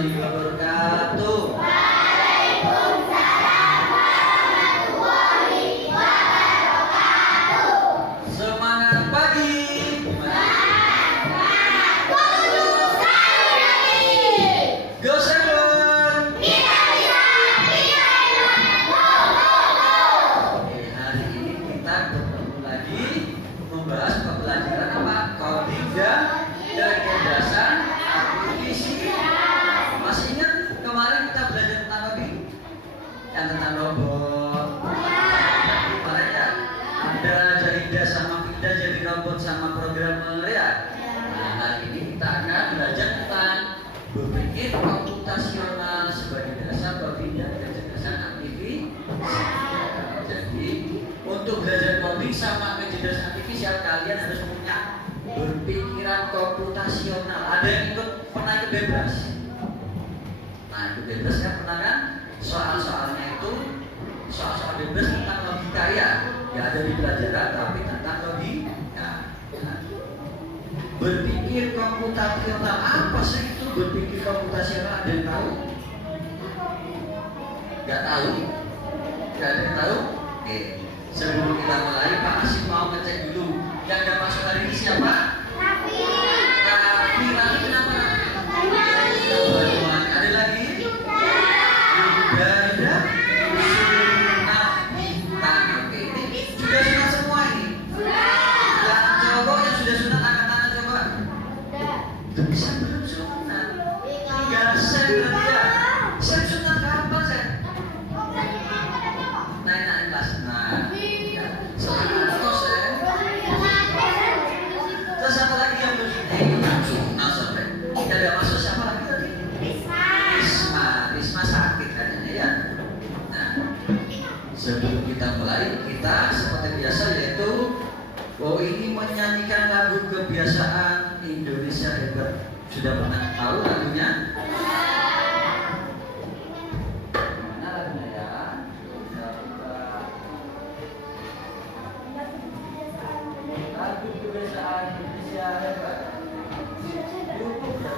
warahmatullahi wabarakatuh. Semangat pagi. Go Seven. Oke, hari ini kita bertemu lagi membahas pembelajaran apa? Coding dan kecerdasan artifisial. Masih ingat kemarin kita belajar tentang coding? Yang tentang robot. Kemarin ya, ada Jarida sama Vida jadi robot sama programmer ya. Nah, hari ini kita akan belajar tentang berpikir komputasional sebagai dasar coding dan kecerdasan artifisial. Jadi untuk belajar coding sama kecerdasan artifisial kalian harus punya berpikiran komputasional. Ada yang pernah ikut bebas? Nah, ikut bebas kan pernah kan? Soal-soalnya itu soal-soal bebas tentang logika ya. Gak ada di pelajaran tapi tentang logika. Nah, berpikir komputasional apa sih itu berpikir komputasional? Ada yang tahu? Gak tahu? Gak ada yang tahu? Oke, sebelum kita mulai Pak Asyik mau ngecek dulu yang gak masuk hari ini siapa? Raffi. Kenapa? Ada lagi? Yuda. Oke, ini sudah sunat semua ini. Yang cowok yang sudah sunat angkat tangan coba. Itu bisa belum sunat. Tinggal Sen berarti ya. Sen sunat kapan Sen? Naik kelas. Nah, selamat Sen. Terus apa lagi yang belum sunat sampai? Kita ada masuk siapa lagi tadi? Risma sakit katanya ya. Nah, sebelum kita mulai, kita seperti biasa yaitu ini menyanyikan lagu kebiasaan Indonesia Hebat. Sudah pernah tahu lagunya? Mana lagunya ya? Lagu kebiasaan Indonesia Hebat. YouTube ya.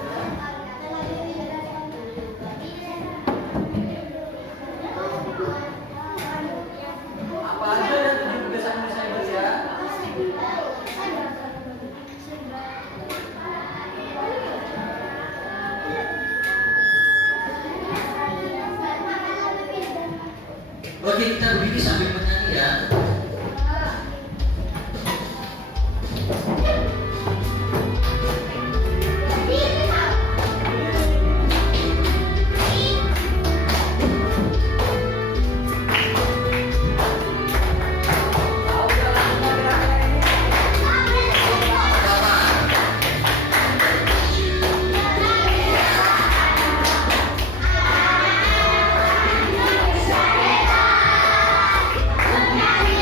Apa aja yang tujuh kebiasaan Indonesia Hebat ya? Oke, kita berdiri sambil menyanyi ya. Saya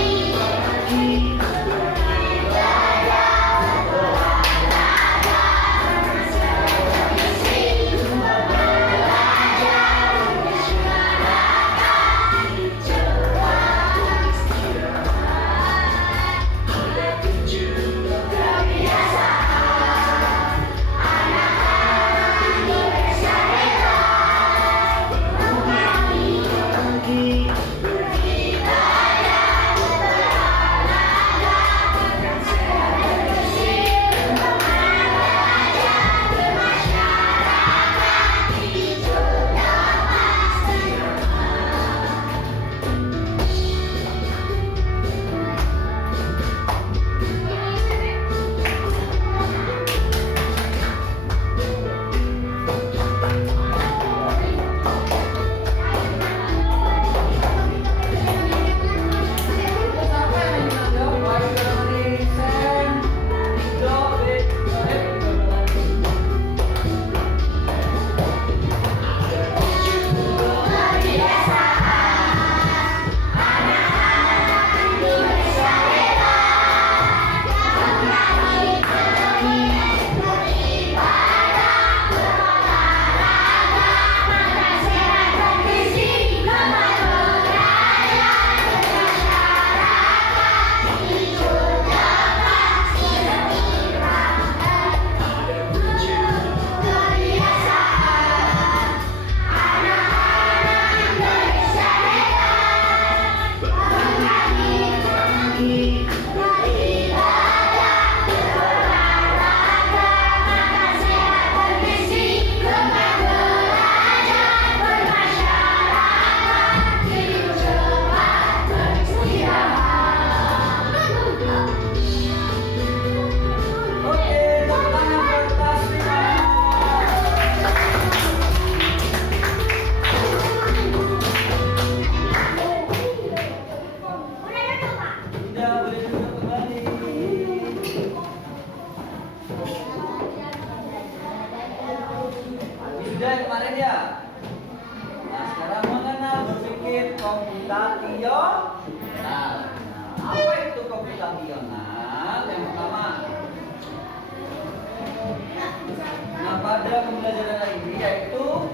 Ada pembelajaran hari ini yaitu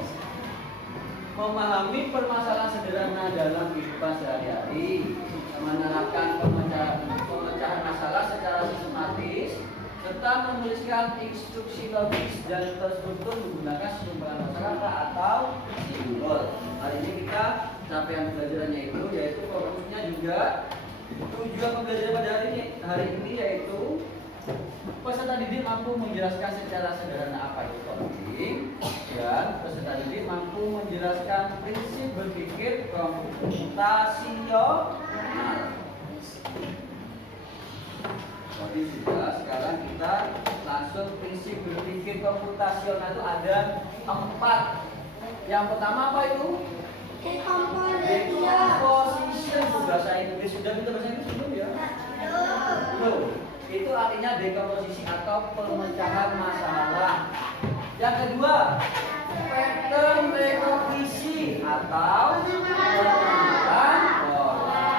memahami permasalahan sederhana dalam kehidupan sehari-hari, menerapkan pemecahan masalah secara sistematis, serta menuliskan instruksi logis dan terstruktur menggunakan sejumlah masalah atau simbol. Hari ini kita capaian pembelajarannya itu yaitu fokusnya juga tujuan pembelajaran pada hari ini yaitu peserta didik mampu menjelaskan secara sederhana apa itu coding, dan peserta didik mampu menjelaskan prinsip berpikir komputasional. Jadi sudah, sekarang kita langsung prinsip berpikir komputasional itu ada 4. Yang pertama apa itu? Decomposition. Bahasa Inggris sudah, kita bahasa Inggris belum ya? Belum. Itu artinya dekomposisi atau pemecahan masalah. Yang kedua, pattern recognition atau pengenalian pola.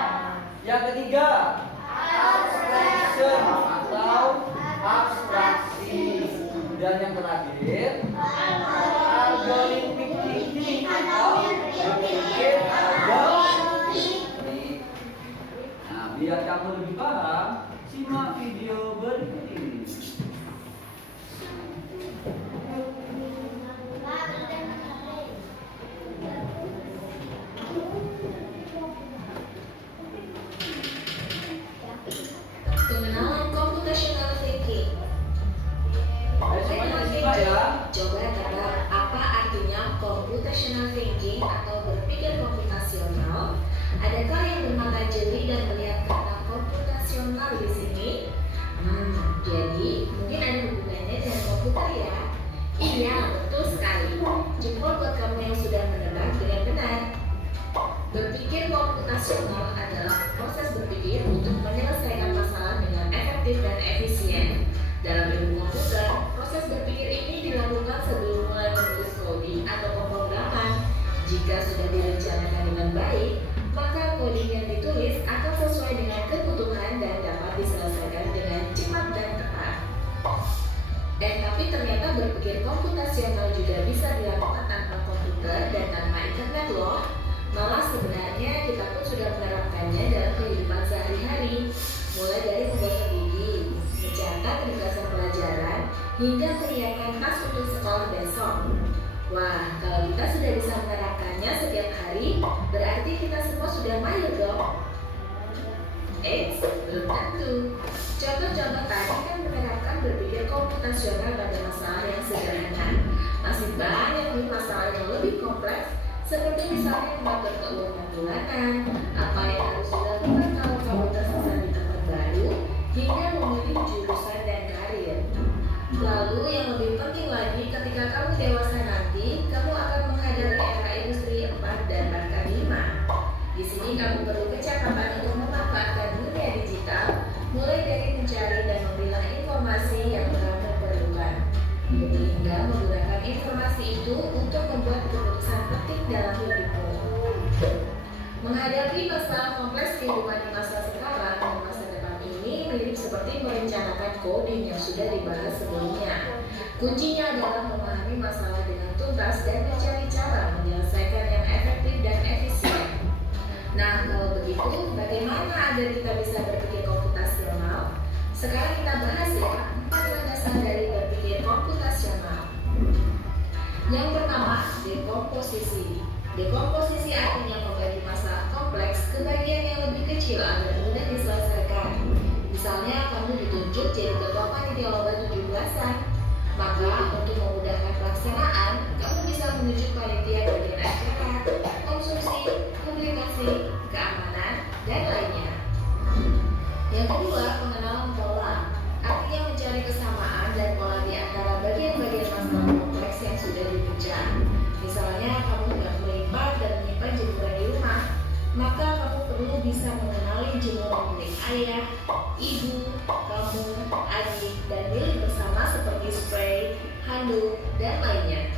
Yang ketiga, abstraction atau abstraksi. Dan yang terakhir, algorithmic thinking atau berpikir algoritmik. Nah, biar kamu lebih paham, simak video berikut ini. Pengenalan computational thinking. Coba tebak apa artinya computational thinking atau berpikir komputasional. Adakah yang bermata jeli dan melihat kata komputasional di sini? Jadi mungkin ada hubungannya dengan komputer ya? Iya, betul sekali. Jempol buat kamu yang sudah menebak dengan benar. Berpikir komputasional adalah proses berpikir untuk menyelesaikan masalah dengan efektif dan efisien. Dalam ilmu komputer, proses berpikir ini dilakukan sebelum mulai menulis coding atau pemrograman. Jika sudah direncanakan dengan baik, maka coding yang ditulis akan sesuai dengan kebutuhan dan dapat diselesaikan dengan cepat dan tepat. Tapi ternyata berpikir komputasional juga bisa dilakukan tanpa komputer dan tanpa internet loh. Malah sebenarnya kita pun sudah menerapkannya dalam kehidupan sehari-hari, mulai dari membuat gigi, mencatat ringkasan pelajaran, hingga menyiapkan tas untuk sekolah besok. Wah, kalau kita sudah bisa menerapkannya setiap hari, berarti kita semua sudah mahir dong. Belum tentu. Contoh-contoh tadi kan menerapkan berpikir komputasional pada masalah yang sederhana. Masih banyak nih masalah yang lebih kompleks, seperti misalnya mengatur keuangan bulanan, apa yang harus dilakukan kalau kamu tersesat di tempat baru, hingga memilih jurusan dan karir. Lalu yang lebih penting lagi, ketika kamu dewasa nanti, kamu akan menghadapi era industri 4 dan bahkan 5. Di sini kamu perlu kecakapan untuk memanfaatkan dunia digital, mulai dari mencari dan memilah informasi yang kamu perlukan, hingga menggunakan informasi itu untuk membuat keputusan penting dalam hidupmu. Menghadapi masalah kompleks kehidupan di masa sekarang dan masa depan ini mirip seperti merencanakan coding yang sudah dibahas sebelumnya. Kuncinya adalah memahami masalah dengan tuntas dan mencari cara menyelesaikan yang efektif dan efisien. Nah, kalau begitu, bagaimana agar kita bisa berpikir komputasional? Sekarang kita bahas ya, 4 landasan dari berpikir komputasional. Yang pertama, dekomposisi. Dekomposisi artinya membagi masalah kompleks ke bagian yang lebih kecil agar mudah diselesaikan. Misalnya, kamu ditunjuk jadi ketua panitia lomba 17-an. Maka, untuk memudahkan pelaksanaan, kamu bisa menunjuk panitia bagian acara, konsumsi, publikasi, keamanan, dan lainnya. Yang kedua, pengenalan pola. Artinya mencari kesamaan dan pola di antara bagian-bagian masalah kompleks yang sudah dipecah. Misalnya, kamu hendak melipat dan menyimpan jemuran di rumah, maka kamu perlu bisa mengenali jemuran milik ayah, ibu, kamu, adik, dan milik bersama seperti spray, handuk, dan lainnya.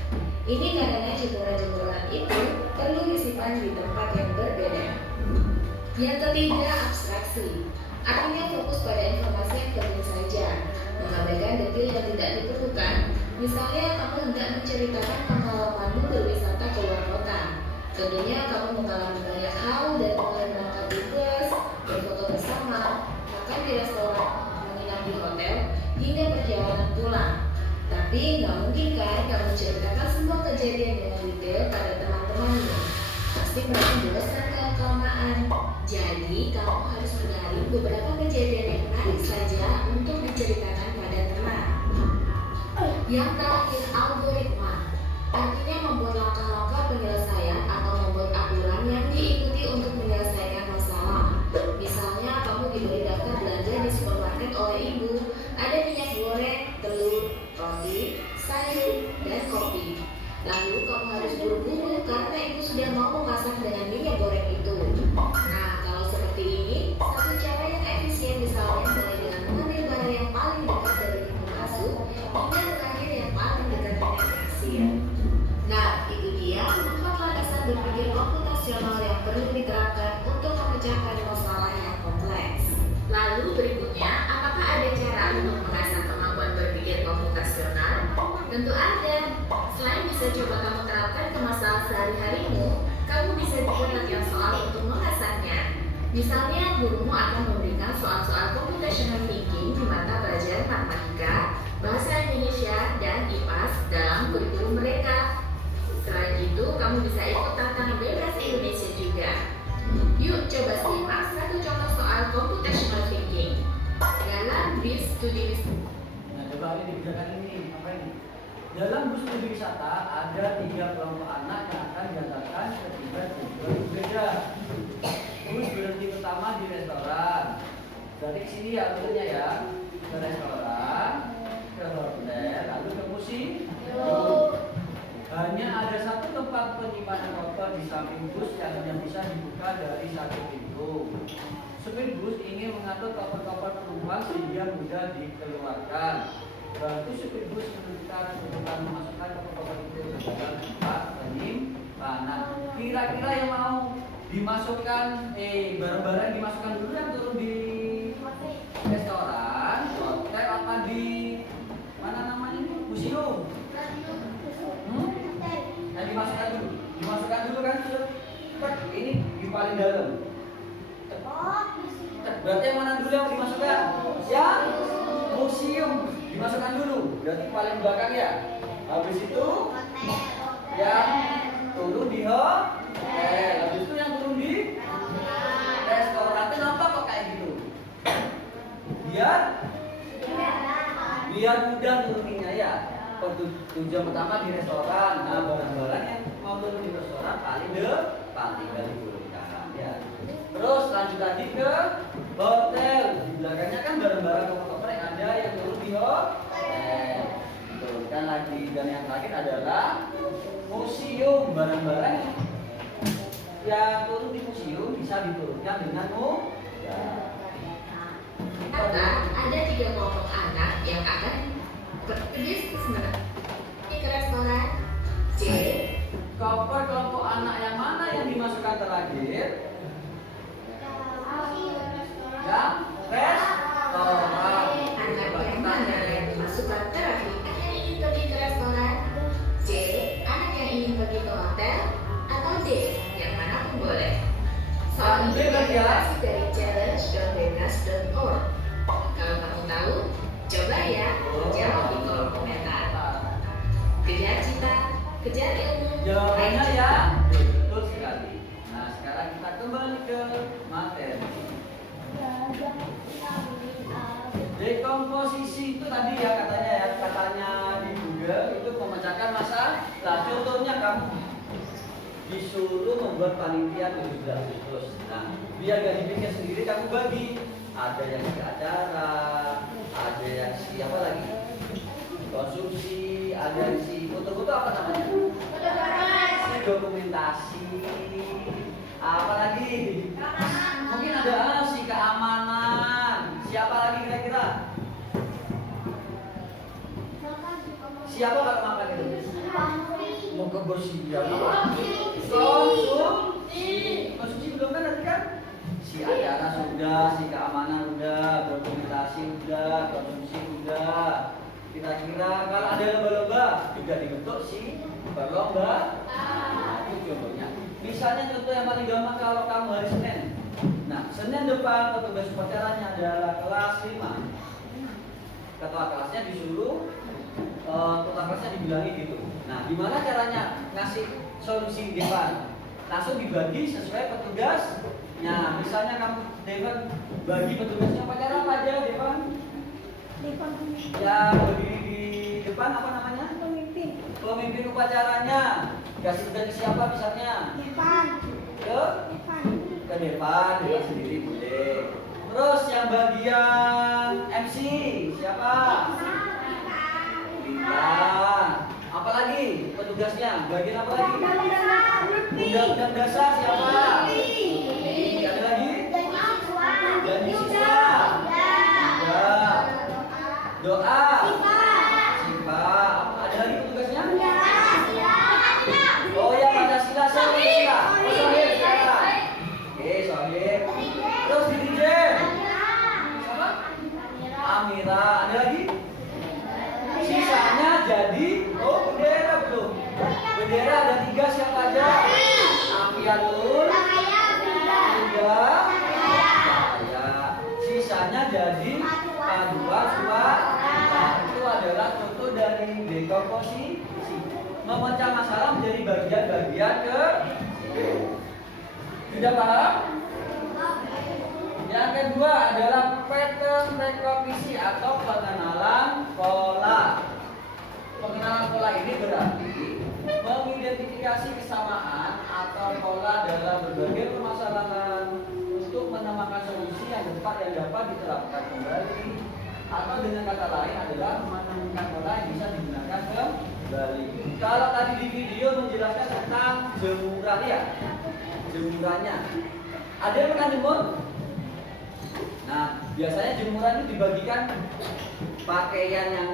Ini karena jemuran-jemuran itu perlu disimpan di tempat yang berbeda. Yang ketiga, abstraksi. Artinya fokus pada informasi yang penting saja, mengabaikan detail yang tidak diperlukan. Misalnya, kamu hendak menceritakan pengalamanmu berwisata ke luar kota. Tentunya kamu mengalami banyak hal dari mulai berangkat di bus, berfoto bersama, makan di restoran, menginap di hotel, hingga perjalanan pulang. Tapi nggak mungkin kan kamu menceritakan semua kejadian dengan detail pada teman-temanmu. Pasti mereka bosan kalau kelamaan. Jadi kamu harus menyaring beberapa kejadian yang menarik saja untuk diceritakan pada teman. Yang terakhir, algoritma. Artinya membuat langkah-langkah penyelesaian atau membuat aturan yang diikuti untuk menyelesaikan masalah. Misalnya kamu diberi daftar belanja di supermarket oleh ibu. Ada minyak goreng, telur, roti, sayur, dan kopi. Lalu kamu harus buru-buru karena ibu sudah mau memasak dengan minyak goreng itu. Nah, kalau seperti ini, satu cara yang efisien misalnya mulai dengan mengambil barang yang paling dekat dari pintu masuk hingga terakhir yang paling dekat dengan kasir. Nah, itu dia 4 landasan berpikir komputasional yang perlu diterapkan untuk memecahkan masalah yang kompleks. Lalu berikutnya, apakah ada cara untuk mengasah kemampuan berpikir komputasional? Tentu ada. Selain bisa coba kamu terapkan ke masalah sehari-harimu, kamu bisa juga latihan soal untuk mengasahnya. Misalnya, gurumu akan memberikan soal-soal computational thinking di mata pelajaran matematika, bahasa Indonesia, dan IPAS dalam kurikulum mereka. Selain itu, kamu bisa ikut tantangan bebas Indonesia juga. Yuk coba simak satu contoh soal computational thinking. Dalam bis studi Nah, coba ini dikerjakan ini, apa ini? Dalam bus studi wisata ada 3 kelompok anak yang akan diantarkan ke 3 tujuan berbeda. Bus berhenti pertama di restoran. Dari sini ya rutenya ya, ke restoran, ke hotel, lalu ke museum. Hanya ada satu tempat penyimpanan koper di samping bus yang hanya bisa dibuka dari satu pintu. Supir bus ingin mengatur koper-koper penumpang sehingga mudah dikeluarkan. Bantu supir bus menentukan untuk memasukkan koper-koper itu ke dalam tempat penyimpanan. Kira-kira yang mau dimasukkan, barang-barang yang dimasukkan dulu yang turun di restoran, hotel, apa di mana namanya ini? Museum. Yang dimasukkan dulu kan, ini di paling dalam. Berarti yang mana dulu yang dimasukkan? Ya, museum dimasukkan dulu. Berarti paling belakang ya. Habis itu yang turun di hotel. Habis itu yang turun di restoran. Kenapa kok kayak gitu? Biar mudah turunnya ya. Tujuan pertama di restoran. Nah, barang-barang yang mau turun di restoran paling depan tinggal diturunkan ya. Terus lanjut lagi ke hotel. Di belakangnya kan barang-barang koper-koper yang ada yang turun di hotel. Turunkan lagi, dan yang terakhir adalah museum. Barang-barang yang turun di museum bisa diturunkan dengan mudah. ada 3 kelompok anak yang akan pergi ke restoran. C. Koper kelompok anak yang mana yang dimasukkan terakhir? Yang restoran. Anak yang mana yang dimasukkan terakhir? Anak yang ingin pergi ke restoran. C. Anak yang ingin pergi ke hotel. Atau D. Yang mana pun boleh. Soal ini diadaptasi dari challenge.bebas.org. Kalau kamu tahu, coba ya jawab di kolom komentar. Kejar cita, kejar ilmu. Jawabannya ya betul sekali. Nah, sekarang kita kembali ke materi. Dekomposisi itu tadi ya katanya di Google itu memecahkan masalah. Nah, contohnya kamu disuruh membuat panitia 17 Agustus. Nah, biar gak dipikir sendiri, kamu bagi. Ada yang di acara, ada yang si apa lagi? Konsumsi, ada yang si foto-foto apa namanya? Si dokumentasi. Apa lagi? Mungkin ada si keamanan. Siapa lagi kira-kira? Siapa kalau makan itu? Mau kebersihan apa? Konsumsi belum kan nanti kan? Si acara sudah, si keamanan udah, dokumentasi udah, konsumsi udah. Kira-kira kalau ada lomba-lomba juga dibentuk si perlomba. Nah, itu contohnya. Misalnya contoh yang paling gampang kalau kamu hari Senin. Nah, Senin depan petugas upacaranya adalah kelas 5. Ketua kelasnya disuruh, ketua kelasnya dibilangi gitu. Nah, gimana caranya ngasih solusi di depan? Langsung dibagi sesuai petugasnya. Misalnya kamu Dewan bagi petugasnya upacara apa aja Dewan? Ya berdiri di depan apa namanya? Pemimpin upacaranya. Kasih tugas siapa misalnya? Ke depan sendiri boleh. Terus yang bagian MC siapa? Kita. Apalagi petugasnya? Bagian apa lagi? Undang-undang dasar siapa? Ada lagi? Janji siswa. Doa. Siapa? Ada lagi petugasnya? Oh ya, Pancasila, Pancasila. Oh, Sohib, siapa? Oke, Sohib. Terus di DJ. Siapa? Amira. Ada lagi? Sisanya jadi bendera belum? Bendera ada 3 siapa aja? Afiatul, Bunda, Cahaya. Sisanya jadi paduan suara. Nah, itu adalah contoh dari dekomposisi. Memecah masalah menjadi bagian-bagian ke. Sudah paham? Yang kedua adalah pattern recognition atau pengenalan pola. Pengenalan pola ini berarti mengidentifikasi kesamaan atau pola dalam berbagai permasalahan untuk menemukan solusi yang tepat yang dapat diterapkan kembali, atau dengan kata lain adalah menemukan pola yang bisa digunakan kembali. Kalau tadi di video menjelaskan tentang jemuran ya, jemurannya. Ada yang pernah jemur? Nah, biasanya jemuran itu dibagikan pakaian yang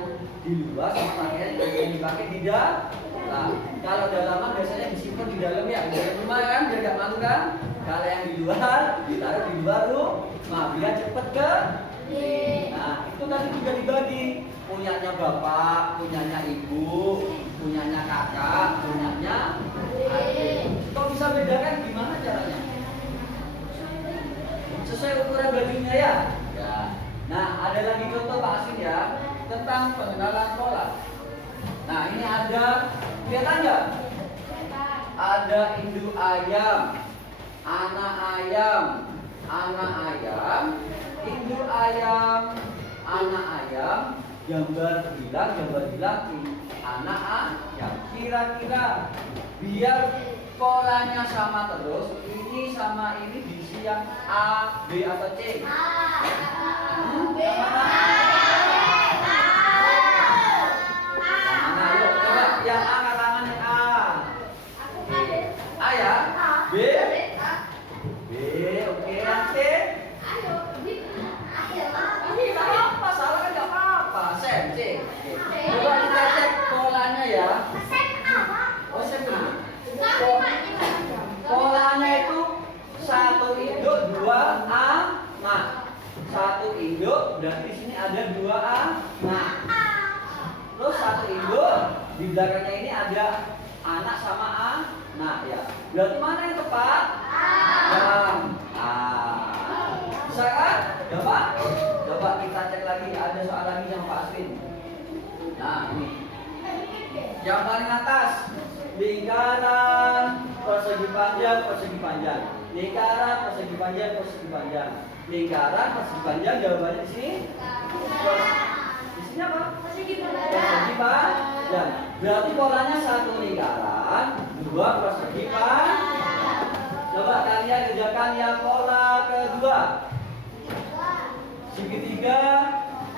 di luar sama pakaian yang dipakai di dalam. Nah, kalau dalaman biasanya disimpan di dalam ya, di dalam rumah kan, biar gak malu kan. Kalau yang di luar ditaruh di luar rumah biar cepet ke. Nah, itu tadi juga dibagi. Punyanya bapak, punyanya ibu, punyanya kakak, punyanya adik. Kok bisa bedakan gimana caranya? Sesuai ukuran bajunya ya. Nah, ada lagi contoh Pak Asin ya tentang pengenalan pola. Nah, ini ada, kelihatan nggak? Ada induk ayam, anak ayam, induk ayam, anak ayam, gambar hilang, anak ayam. Kira-kira biar polanya sama terus, ini sama ini diisi yang A, B atau C? Mana yuk, coba yang A katangan yang A. A ya? B? B, oke. Yang C? Tidak apa, salah kan nggak apa-apa. Sem, C. Coba kita cek polanya ya. Oh, sem dulu. Polanya itu 1 induk 2 anak. 1 induk berarti di sini ada 2 anak. Terus 1 induk di belakangnya ini ada anak sama anak ya. Berarti mana yang tepat? Yang A. Bisa kan? Coba kita cek lagi, ada soal lagi yang Pak Aswin. Nah, ini. Yang paling atas lingkaran persegi panjang. Lingkaran persegi panjang. Lingkaran persegi panjang jawabannya di sini. Di sini apa? Persegi panjang. Berarti polanya 1 lingkaran, 2 persegi panjang. Coba kalian kerjakan yang pola kedua. Segitiga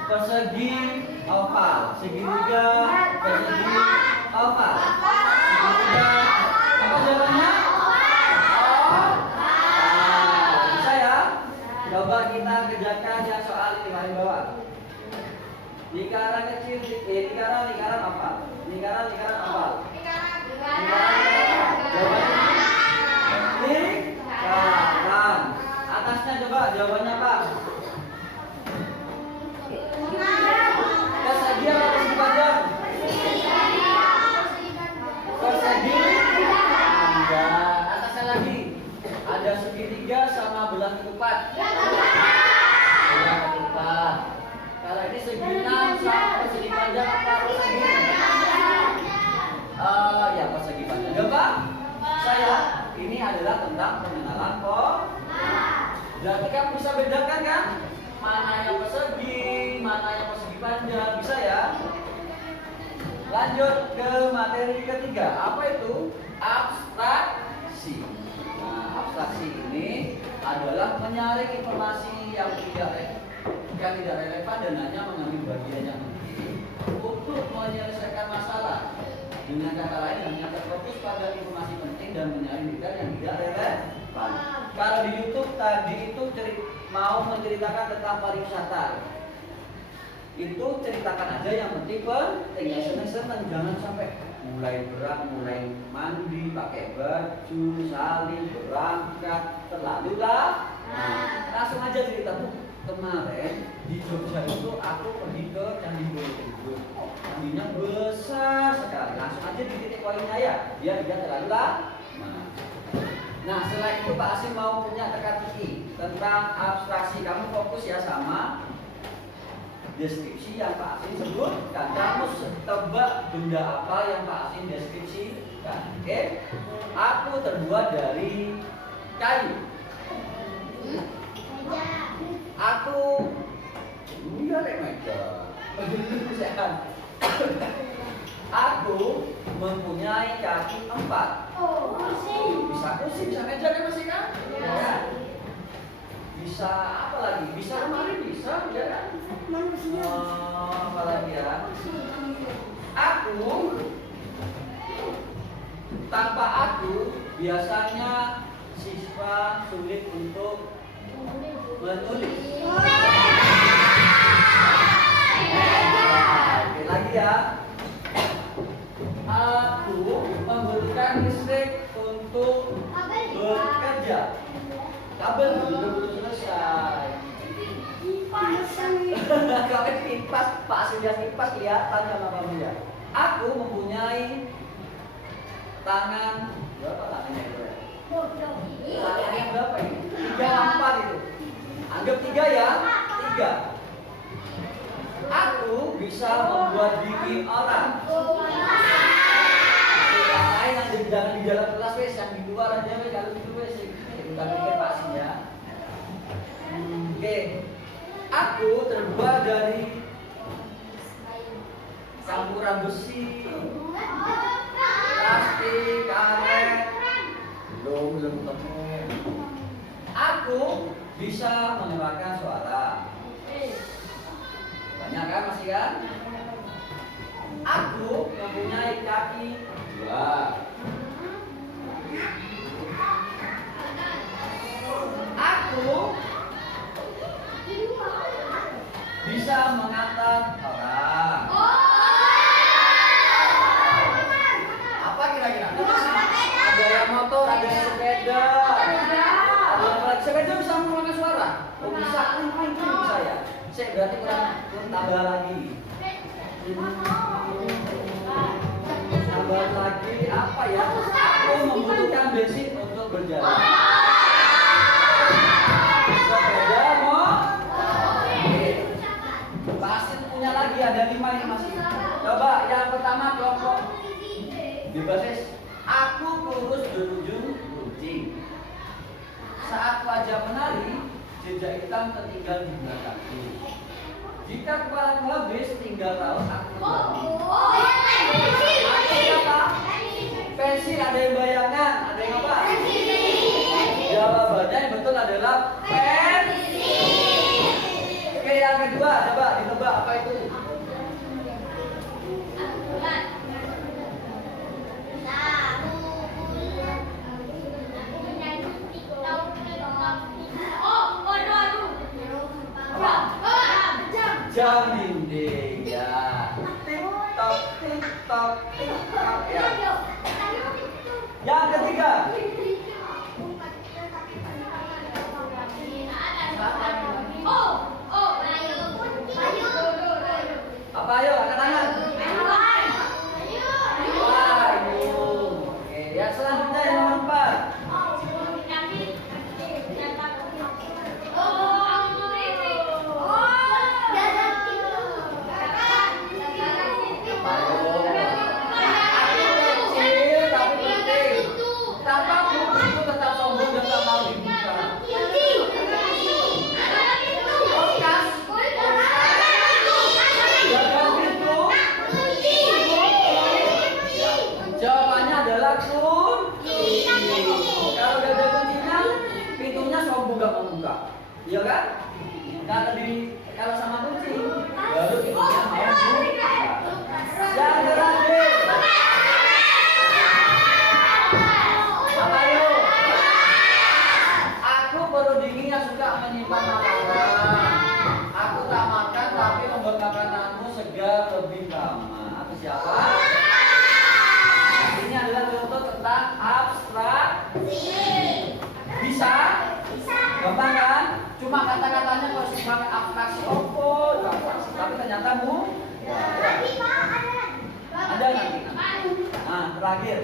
persegi oval. Segitiga persegi oval. Segitiga apa jawabannya? Bisa ya? Coba kita kerjakan yang soal ini paling bawah. Lingkaran kecil, lingkaran oval. Lingkaran oval. Lingkaran. Atasnya coba jawabannya apa? Persegi apa persegi persegi panjang. Bisa ya? Lanjut ke materi ketiga. Apa itu? Abstraksi. Nah, abstraksi ini adalah menyaring informasi yang tidak relevan dan hanya mengambil bagian yang penting untuk menyelesaikan masalah. Dengan kata lain, hanya terfokus pada informasi penting dan menyaring detail yang tidak relevan. Kalau di YouTube tadi itu mau menceritakan tentang pariwisata, itu ceritakan aja yang penting, ya seneng-seneng, jangan sampai mulai berat, mulai mandi, pakai baju, salin, berangkat, terlalu lah. Langsung aja cerita tuh. Kemarin di Jogja itu aku pergi ke Candi Borobudur. Candinya besar sekali. Langsung aja di titik poinnya ya, biar tidak terlalu lama. Nah, setelah itu Pak Asim mau punya teka-teki tentang abstraksi. Kamu fokus ya sama deskripsi yang Pak Asim sebutkan. Kamu tebak benda apa yang Pak Asim deskripsikan. Oke? Aku terbuat dari kayu. Aku iya meja. Aku mempunyai kaki 4. Bisa kursi, bisa meja kan masih kan? Ya. Bisa apa lagi? Bisa lemari, bisa ya kan? Apa lagi ya? Aku tanpa aku biasanya siswa sulit untuk menulis. Oke, lagi ya. Aku membutuhkan listrik untuk bekerja. Kabel belum selesai. Kalau kipas, Pak sudah kipas kelihatan sama kamu ya. Aku mempunyai tangan berapa tangannya itu? Tangannya berapa ini? 3 4 itu. Anggap 3 ya. 3. Aku bisa membuat bikin orang. Yang lain yang jangan di dalam kelas wes, yang di luar aja wes, kalau itu wes. Kita pikir pasti ya. Oke. Aku terbuat dari campuran besi, plastik, karet. Belum ketemu. Aku bisa mengeluarkan suara. Banyak kan masih kan? Aku mempunyai kaki 2. Aku bisa mengantar orang. Apa kira-kira? Ada yang motor, ada yang sepeda. Sepeda bisa mengeluarkan suara. Oh bisa, kling bisa ya. Saya berarti kurang tambah lagi. Tambah lagi apa ya? Aku membutuhkan bensin untuk berjalan. Sepeda pasti punya lagi, ada 5 ini masih. Coba yang pertama kelompok bebas. Aku kurus berujung runcing. Saat wajah menari, jejak hitam tertinggal di belakangku. Jika kepalaku habis, tinggal tahu aku kembali. Apa? Pensil, ada yang bayangan, ada yang apa? Jawabannya yang betul adalah pensil. Oke, yang kedua, coba ditebak apa itu? Jam dinding ya. Tik-tok, tik-tok, tik-tok ya. Yang ketiga. Apa ayo, angkat tangan. Oke, yang selanjutnya yang nomor 4. Tanpa lebih lama. Atau siapa? Ini adalah contoh tentang abstraksi. Bisa? Gampang kan? Cuma kata-katanya kalau sebagai abstraksi opo, abstraksi. Tapi ternyata ada nanti. Nah, terakhir,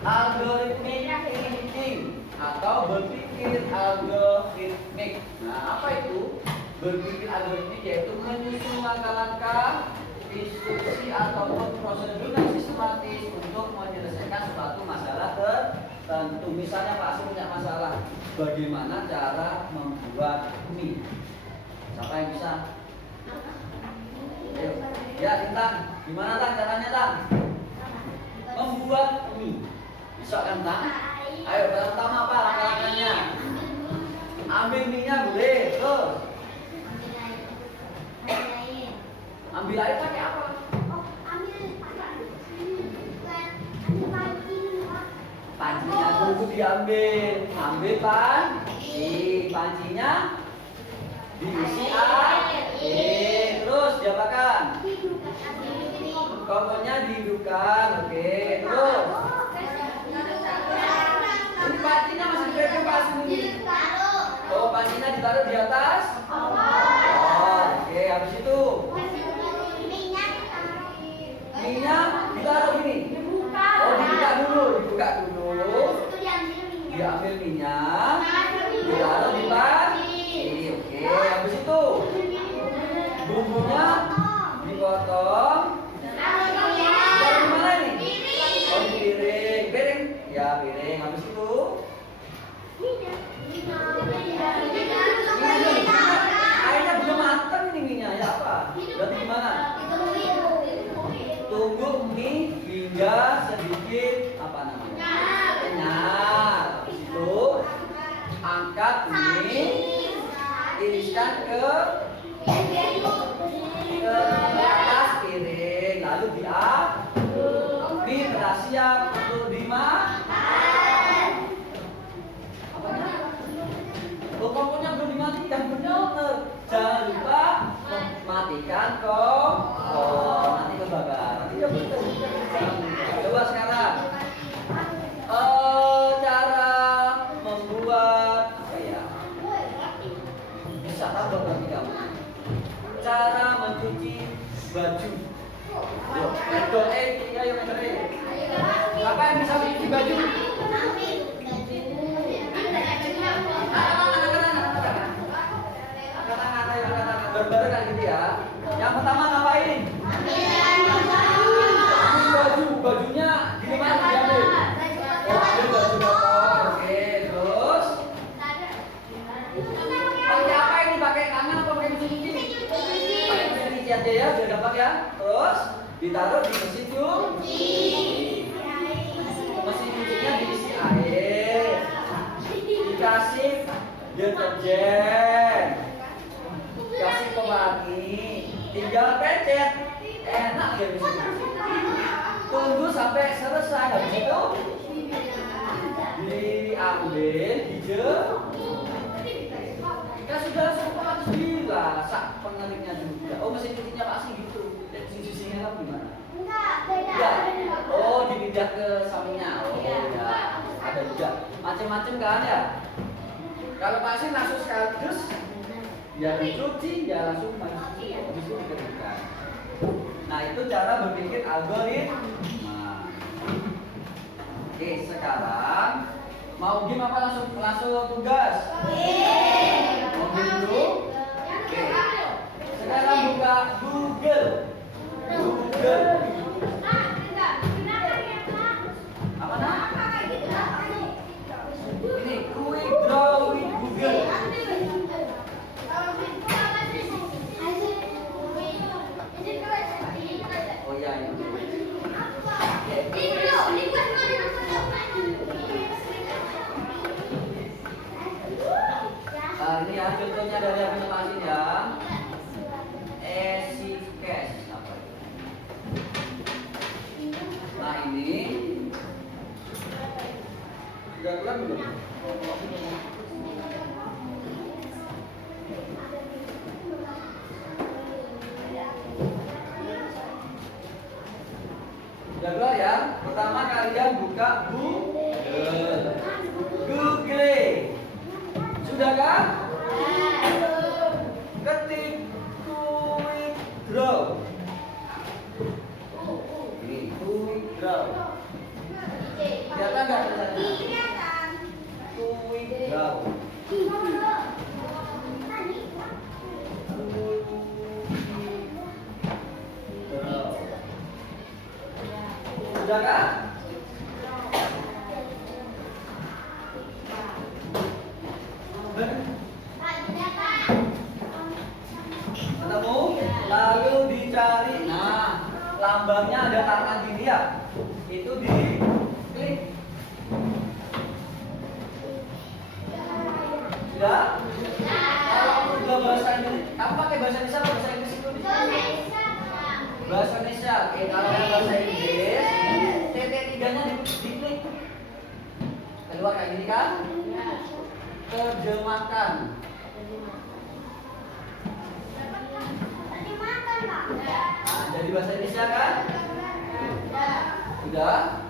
algoritmik thinking atau berpikir algoritmik. Nah, apa itu? Berpikir algoritmik yaitu menyusun langkah-langkah, instruksi ataupun prosedur yang sistematis untuk menyelesaikan suatu masalah tertentu. Misalnya Pak Asri punya masalah, bagaimana cara membuat mie? Siapa yang bisa? Ayo. Ya, Tintang. Gimana Tang caranya Tang? Membuat mie. Bisa kan Tang? Ayo, pertama apa langkah-langkahnya? Ambil mie-nya boleh. Terus ambil air pakai apa? Pancinya dulu diambil. Ambil pancinya diisi air. Terus diapakan? Kompornya dihidupkan. Oke. Terus ini pancinya masih dipegang pas ini. Oh, pancinya ditaruh di atas. Oke, habis itu minyak ditaruh gini. Oh, dibuka dulu. Diambil minyak, ditaruh di panci. Oke, habis itu bumbunya dipotong. Ditaruh di mana ini? Oh, di piring. Ya, piring. Habis itu airnya belum matang ini minyak. Ya apa? Berarti gimana? Tunggu mie hingga sedikit apa namanya? Kenyal. Habis itu angkat mie, iriskan ke atas piring, lalu diaduk. Mie telah siap untuk dimakan. Kompornya belum dimatikan, benar. Jangan lupa matikan kompor. Nanti kebakaran. Iya betul. Coba sekarang cara membuat apa ya? Bisa tambah berarti kamu. Cara mencuci baju. Metode ayo metode. Siapa yang bisa mencuci baju? Baru-baru kayak gitu ya. Yang pertama ngapain? Bajunya di mana diambil? Oh, ambil baju kotor. Oke, terus pakai apa ini? Pakai tangan atau pakai mesin cuci? Pakai mesin cuci aja ya, biar gampang ya. Terus ditaruh di mesin cuci. Mesin cucinya diisi air, dikasih deterjen, kasih pewangi, tinggal pencet, enak ya mesin cuci. Tunggu sampai selesai, habis itu diambil, ya sudah sempat dilasak pengeriknya juga. Oh, mesin cucinya pasti gitu. Mesin cucinya kan gimana? Ya. Oh, dipindah ke sampingnya. Oh ya, ada juga macam-macam kan ya. Kalau pasti langsung sekaligus ya dicuci, ya langsung masukin, habis itu dikeringkan. Nah, itu cara berpikir algoritma. Oke, sekarang mau game apa langsung tugas? Mau game dulu? Oke. Sekarang buka Google. Apa namanya? Ini Quick Draw with Google. Oh iya, ini. Ini ya contohnya dari aplikasi ya. EasyCash apa itu? Nah ini sudah keluar belum? kalian buka Google. Sudah kan? Ketik quick draw. Ini quick draw. Kelihatan nggak tulisannya? Quick draw. Sudah kan? Ketemu? Lalu dicari. Nah, lambangnya ada tangan gini ya. Itu di klik. Sudah? Kalau udah bahasa Indonesia, kamu pakai bahasa Indonesia atau bahasa Inggris itu? Bahasa Indonesia. Oke, kalau yang bahasa Inggris, TT3-nya diklik. Keluar kayak gini kan? Terjemahkan. Nah, jadi bahasa Indonesia kan? Sudah?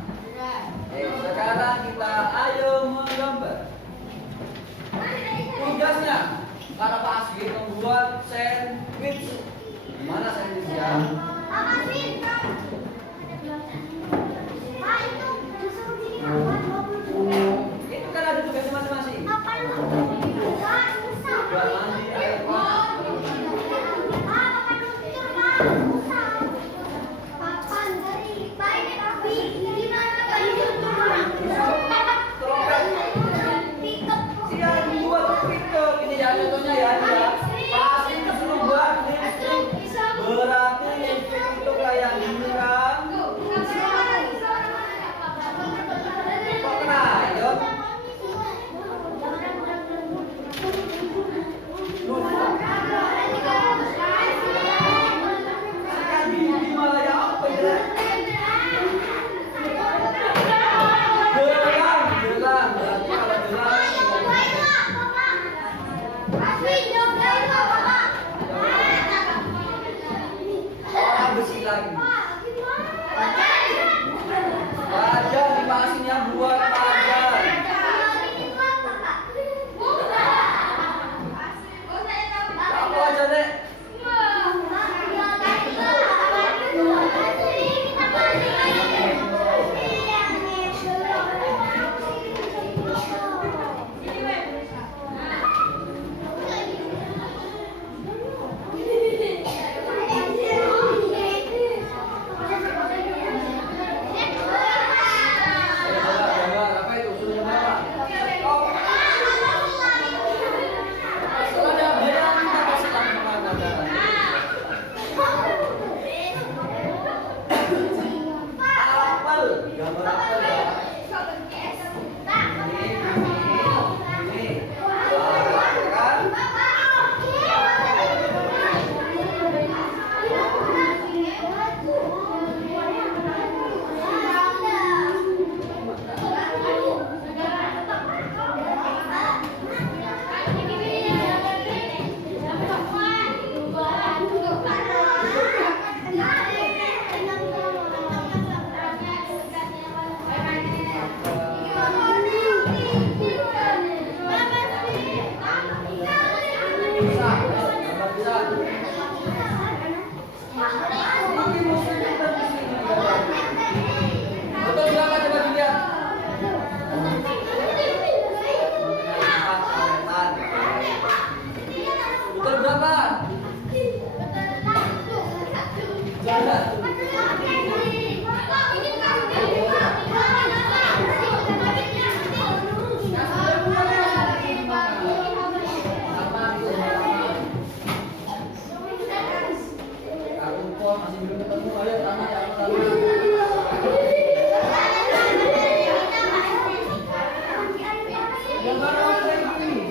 Sekarang kita ayo menggambar. Tugasnya, karena Pak Asgi membuat sandwich. Gimana sandwichnya? Itu kan ada tugasnya masing-masing. Buat mandi, air kotor. Siap buat TikTok. Ini ya contohnya ya. Pak Asgi disuruh buat lipstick. Berarti lipstick itu kayak gini kan? Kok kena? Ayo. Di Malaya apa ya? Gelang. Berarti kalau gelang orang besi lagi. Wajar dipastinya buat wajar. Kamu aja deh. Apa itu? Suruh apa? Soalnya beda kita kasih lagi mana caranya. Apel, gambar apel ya. Ini. Kan? Bisa, gambar bisa. Mungkin musuh kita di sini. Betul silakan coba dilihat. Betul berapa? Jalan. Masih belum ketemu, ayo tanya gambar apa ini?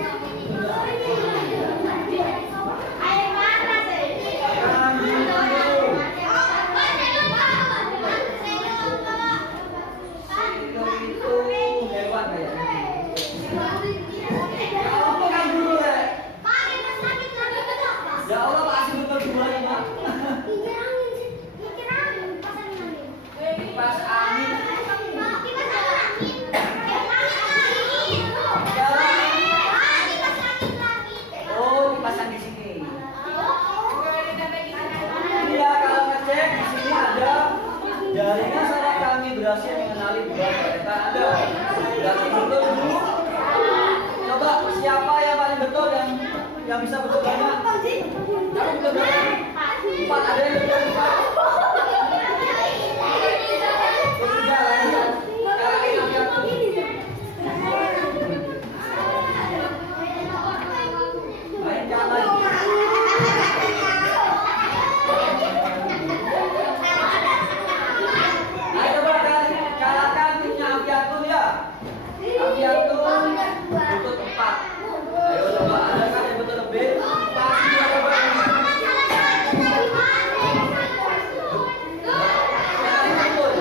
Itu hewan kayaknya. Ya Allah, kasih betul dua ini, Pak. Dengan cara kami berhasil mengenali dua kereta Anda. Berarti betul dulu. Coba siapa yang paling betul yang bisa betul banyak? Aku betul berapa? 4, ada yang betul 4. Ketiga lagi. Kalian yang lain jangan lagi. Ayo coba kalahkan timnya Aviatur ya. Aviatur betul 4. Ayo coba ada kan yang betul lebih? Pasti dia coba ini. Yang betul.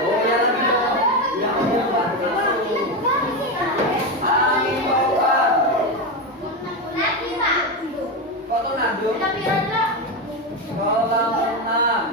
Oh ya lagi dong. Yang hebat langsung. Angin bawaan. Kok tuh nandung? Kolam renang.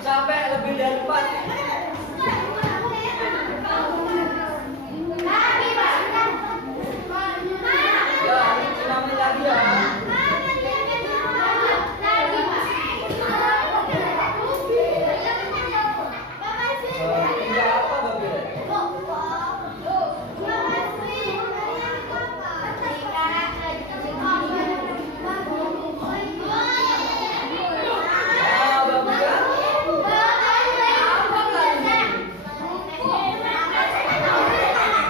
Sampai lebih dari 4. Ya, 5 menit lagi ya. Tinggal apa Babe? Ah, Babe kan? Apa kali ini? Gak tahu apa kali ini.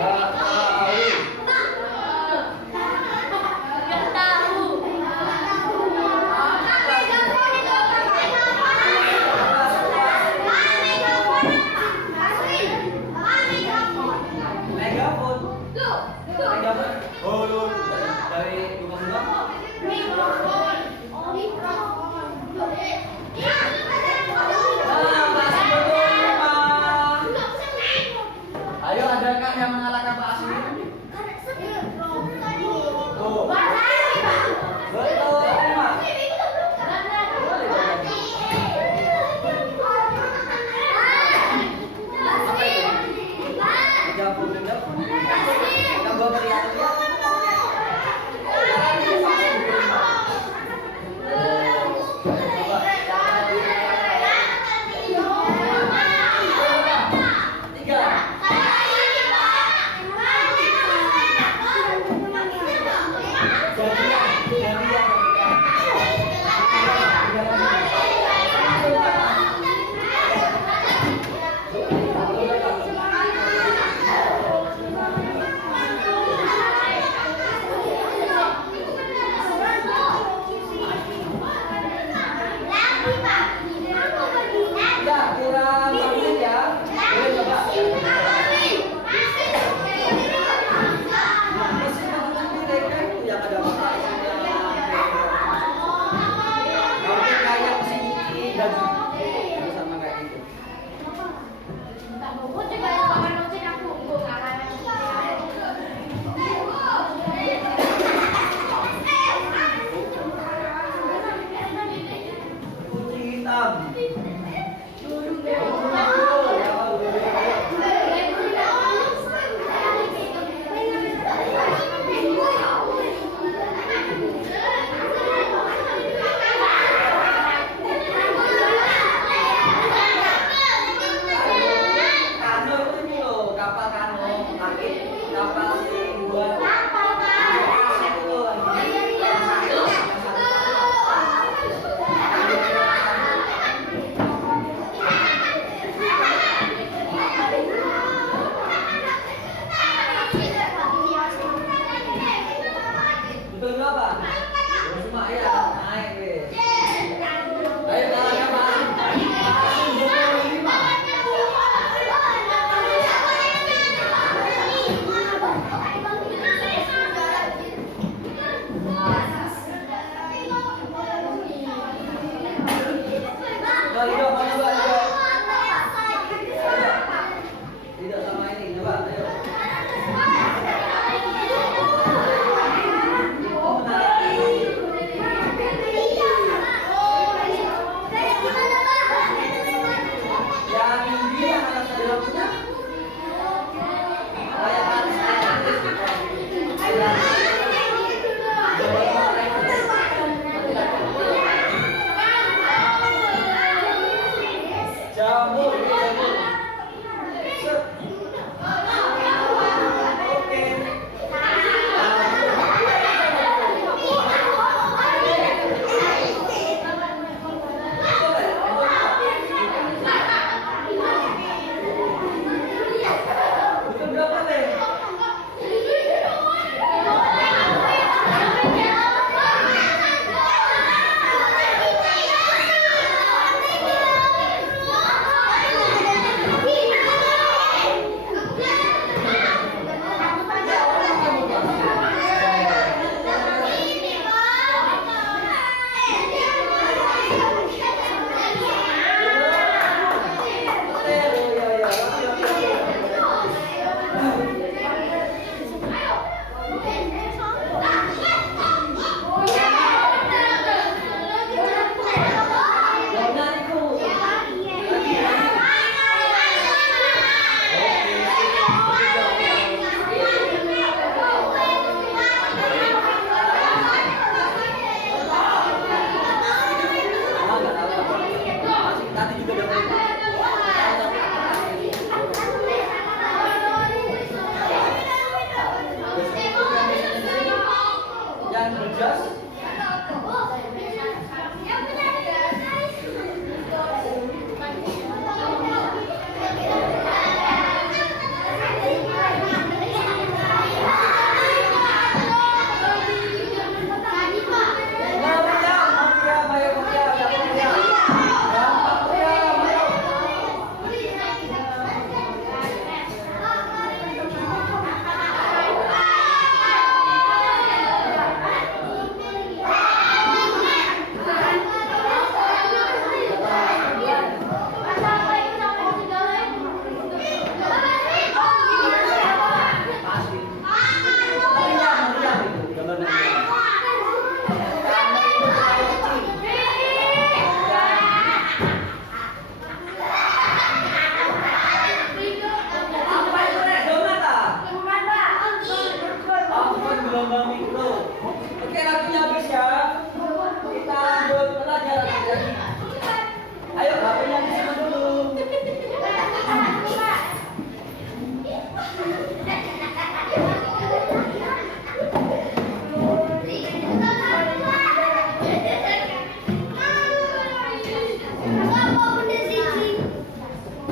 Gak tahu. Megafon. Megafon. Oh, dari bunga-bunga. Ah, masih betul 5. Ayo adakah yang mengalahkan Pak Asmi? Tuh. Betul 5. Apa itu? Megafon. Yang gua beri hadiah. jas? Gelombang mikro. Oke, lagunya habis ya. Kita lanjut pelajaran lagi. Ayo, HP-nya disimpan dulu.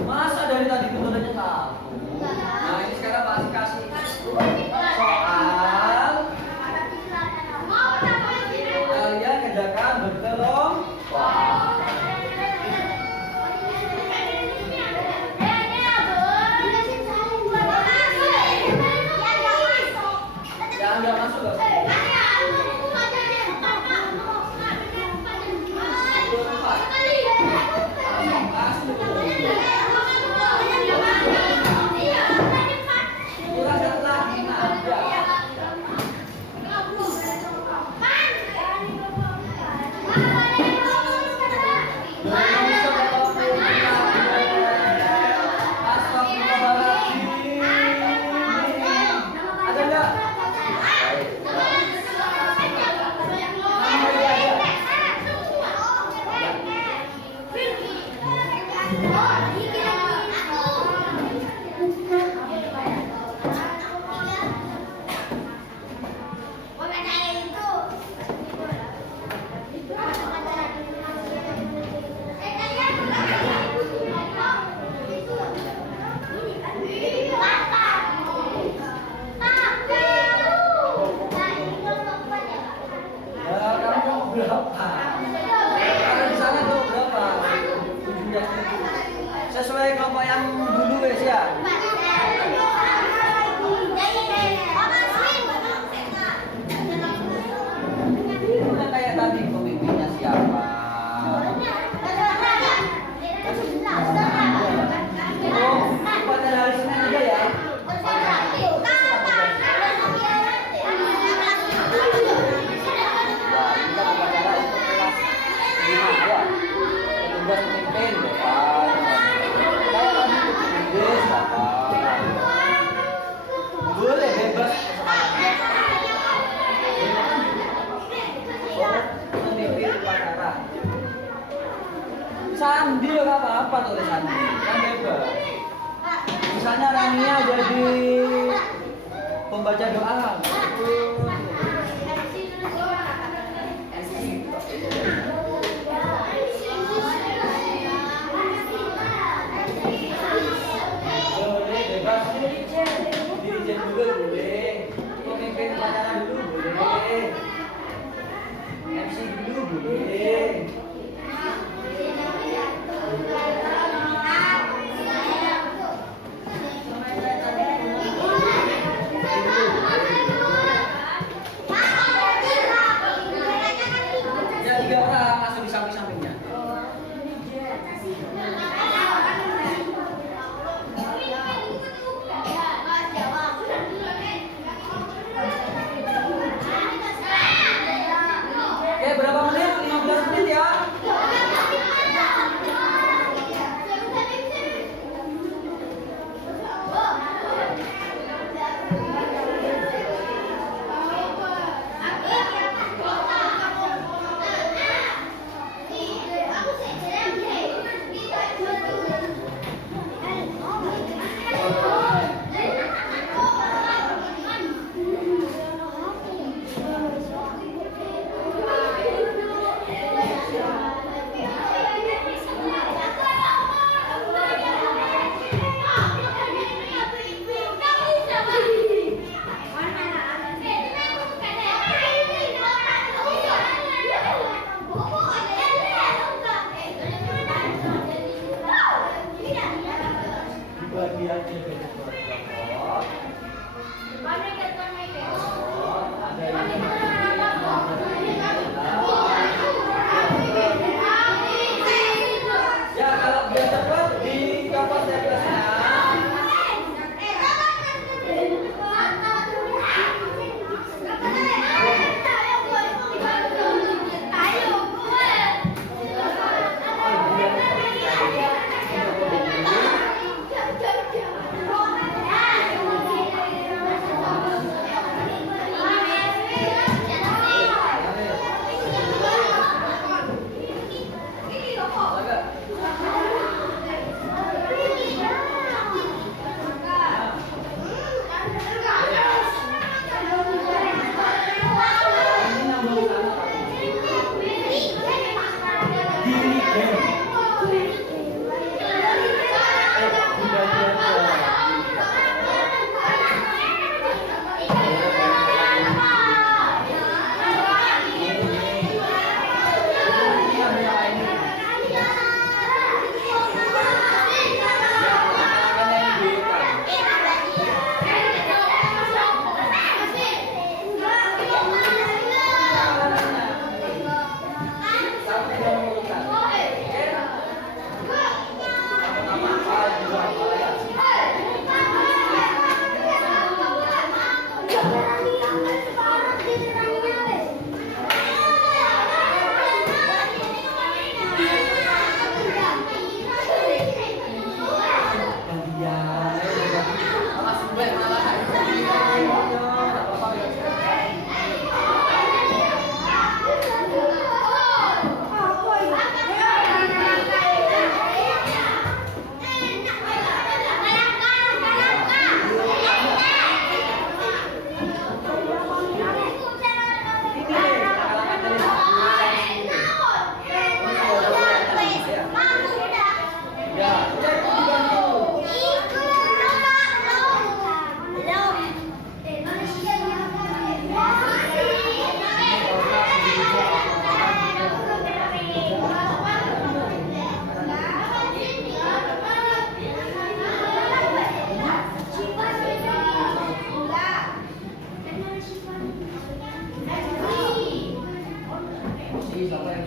Masa dari tadi metodenya satu? Nah, ini sekarang masih kasih soal. Kalian kerjakan berkelompok. Yang nggak masuk nggak? Kurang satu lagi, nah, ya. Ada nggak? Kamu berapa? Kalau di sana tuh berapa? Sesuai kelompok yang dulu guys ya. Bukan kayak tadi pemimpinnya siapa? Oh, pada hari Senin aja ya. Tugas pemimpin depan, kayak tadi tulis apa? Boleh bebas. Memimpin upacara. Sandi ya nggak apa-apa tulis sandi, kan bebas. Misalnya Rania jadi pembaca doa. Dirijen juga boleh, pemimpin upacara dulu boleh, MC dulu boleh.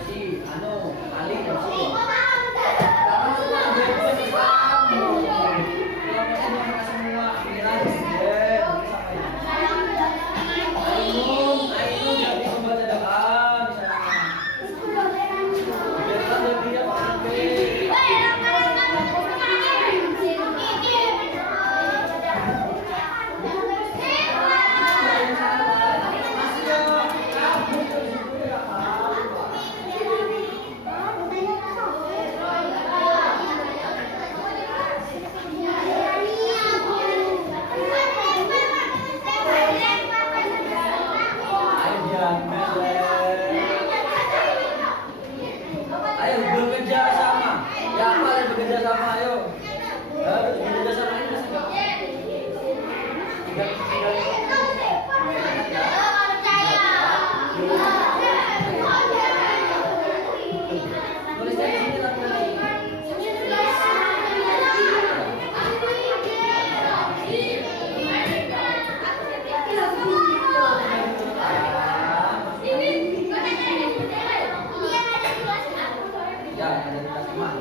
MC, Ali MC. Karena semua bebas kamu. Kelompoknya mereka semua Mira presiden. Ainun jadi pembaca doa di sana. Biarkan dia pakai. Ayo bekerja sama. Yang paling bekerja sama ayo. Harus bekerja sama ini. Tulisnya di sini lah. Ya, ada di tas teman.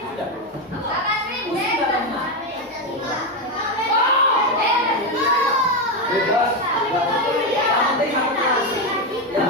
Sudah. Bebas. Yang penting satu kelas. Ya.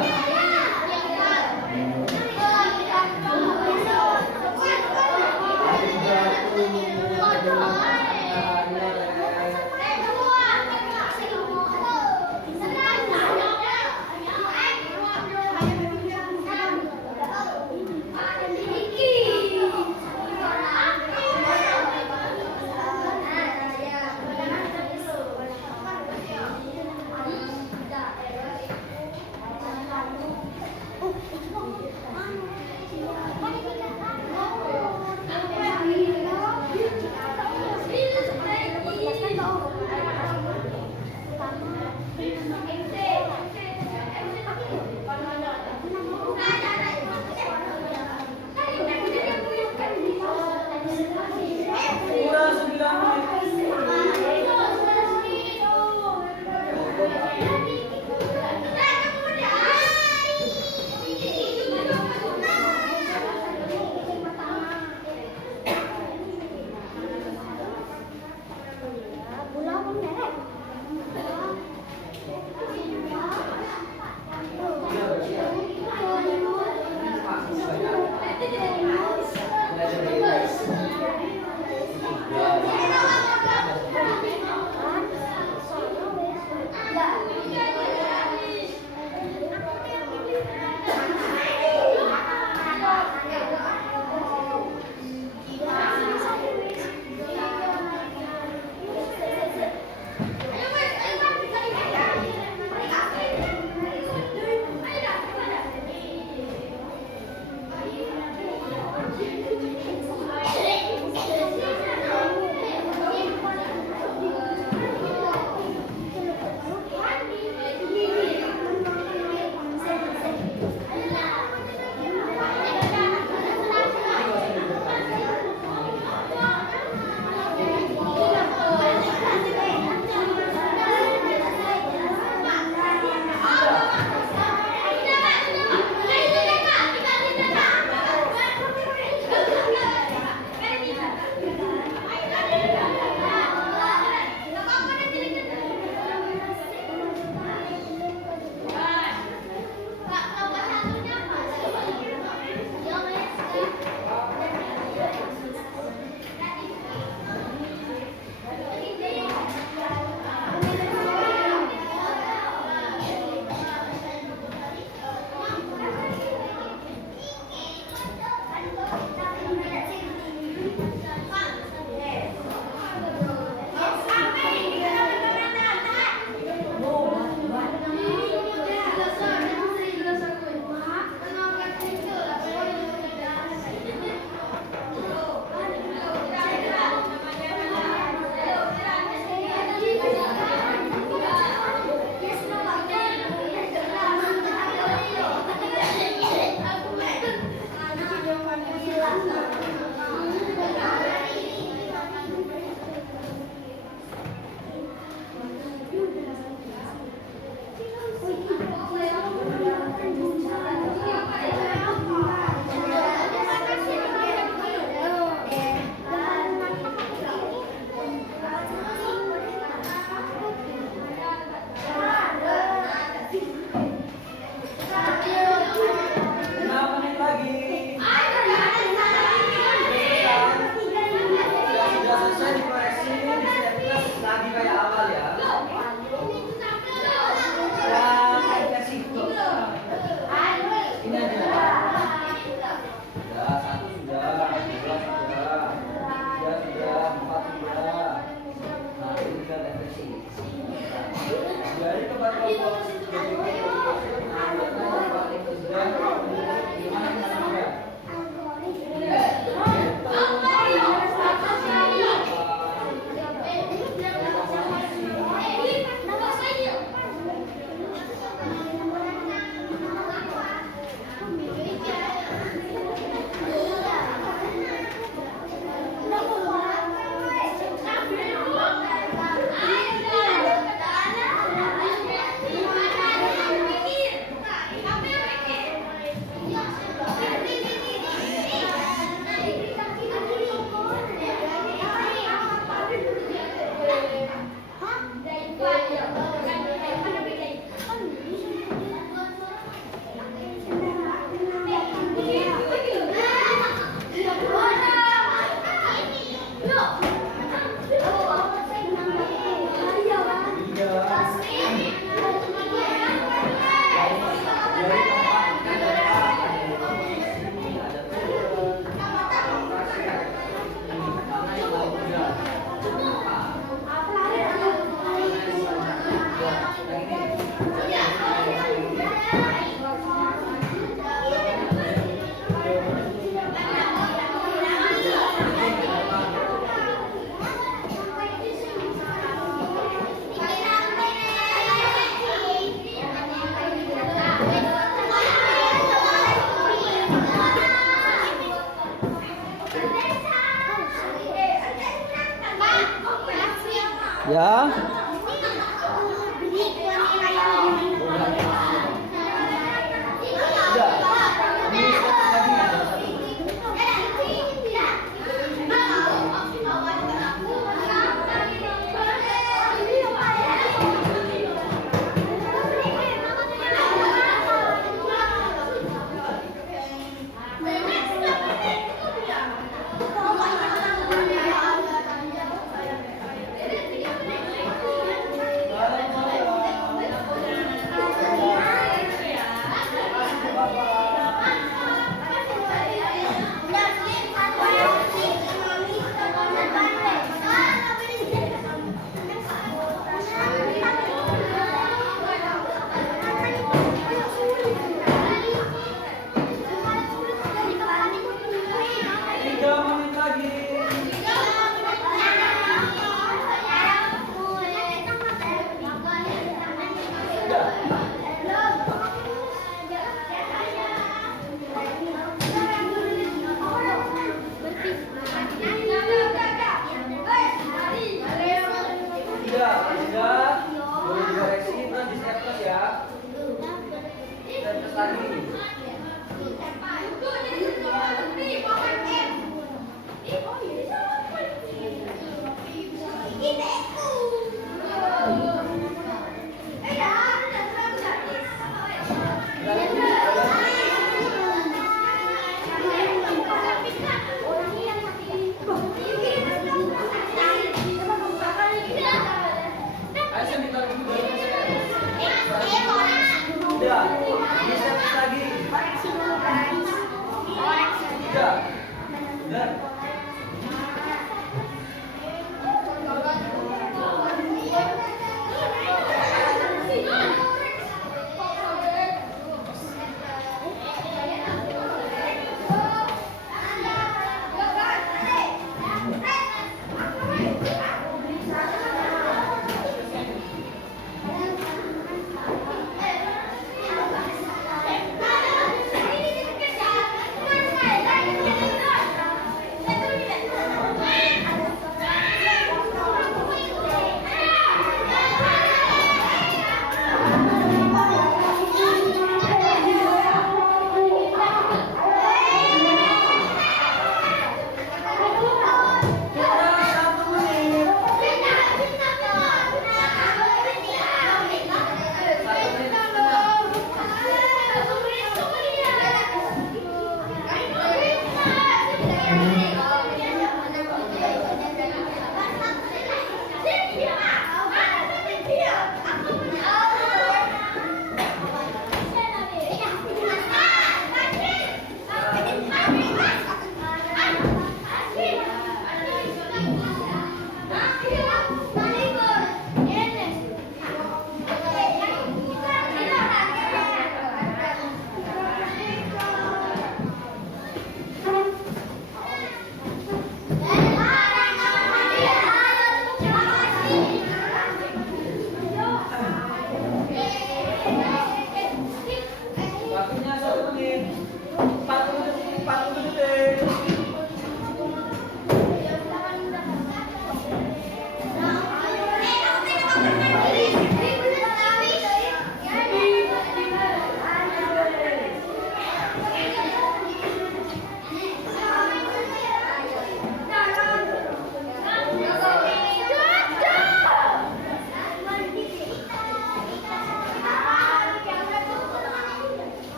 buat kelompok ya.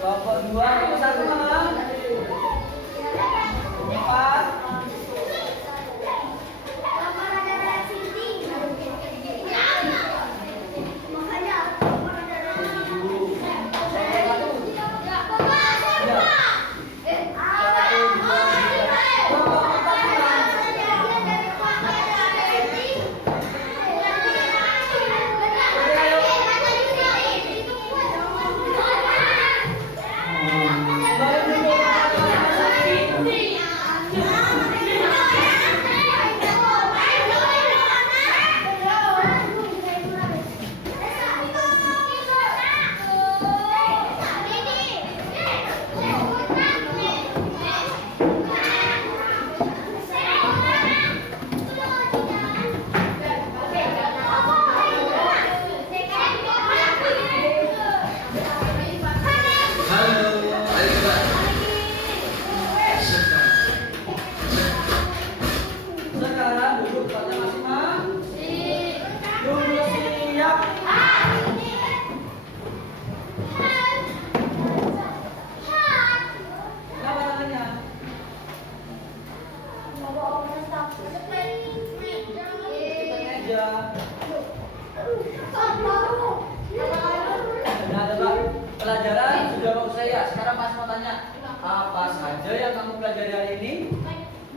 Kelompok 2, kelompok 1 mana? 4. Sekarang duduk tempatnya masing-masing. Duduk siap. Apa namanya? Meja. Nah, coba pelajaran sudah mau saya. Sekarang Mas mau tanya, apa saja yang kamu pelajari hari ini?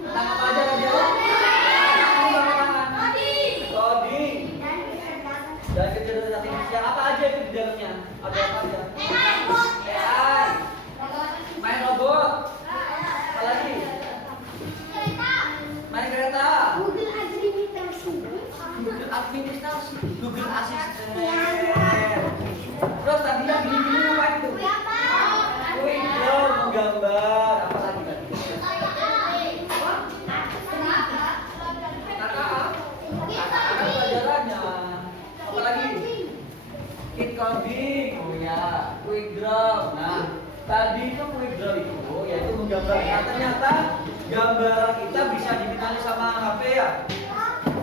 Tentang apa aja kan jawab? Coding. Dan kecerdasan artifisial apa aja itu di dalamnya? Ada apa aja? AI. Main robot. Apa lagi? Main kereta. Google administrasi. Google Assistant. Terus tadi yang gini-gini apa itu? Windows menggambar. Apa lagi tadi? Pelajarannya apa lagi? Kit coding, oh ya, quick draw. Nah, tadi itu quick draw itu yaitu menggambar. Nah, ternyata gambaran kita bisa dikenali sama HP ya,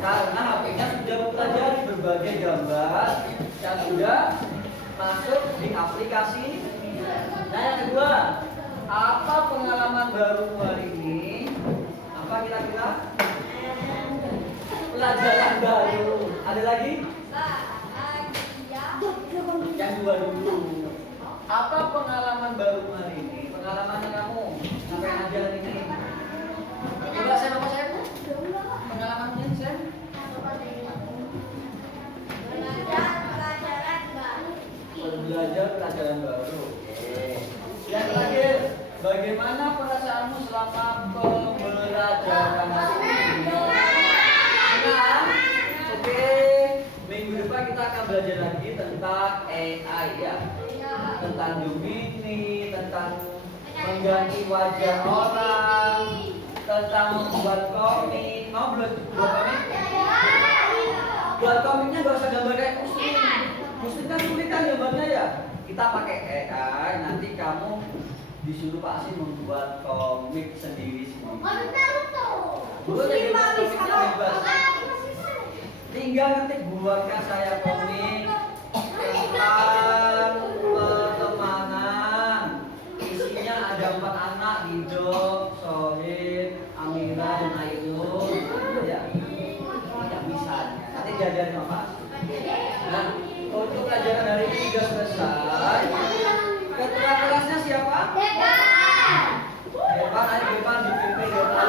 karena HP-nya sudah mempelajari berbagai gambar yang sudah masuk di aplikasi. Nah, yang kedua, apa pengalaman baru hari ini? Apa kira-kira? Pelajaran baru. Ada lagi? Yang dua dulu. Apa pengalaman baru hari ini? Pengalamannya kamu ngapain aja hari ini? Coba saya apa saya? Pengalamannya saya? Belajar pelajaran baru. Oke. Yang terakhir, bagaimana perasaanmu selama pembelajaran hari ini? Senang? Oke. Minggu depan kita akan belajar lagi tentang AI ya. Tentang Gemini, tentang mengganti wajah orang, tentang membuat komik. Mau buat komik? Buat komiknya gak usah gambar kayak Muslim. Muslim kan sulit kan gambarnya ya. Kita pakai AI, nanti kamu disuruh Pak Asin membuat komik sendiri. Boleh bebas, komiknya bebas. Tinggal ngetik buatkan saya komik tentang pertemanan. Isinya ada 4 anak, Ridho, Sohib, Amira, dan Ainul. Ya, yang bisa. Nanti diajarin sama Pak Asin. Nah, untuk pelajaran hari ini sudah selesai. Ketua kelasnya siapa? Depan, ayo depan dipimpin depan.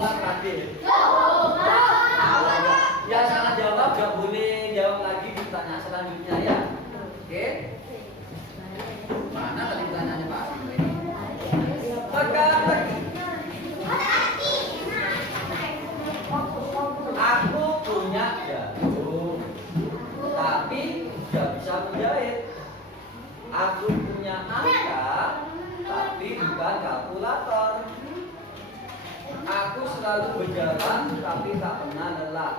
ulang terakhir. Yang salah jawab gak boleh jawab lagi di pertanyaan selanjutnya ya. Oke? Mana tadi pertanyaannya Pak Asim ini? Sekarang lagi. Aku punya jarum, tapi gak bisa menjahit. Aku punya angka, tapi bukan kalkulator. Aku selalu berjalan, tapi tak pernah lelah.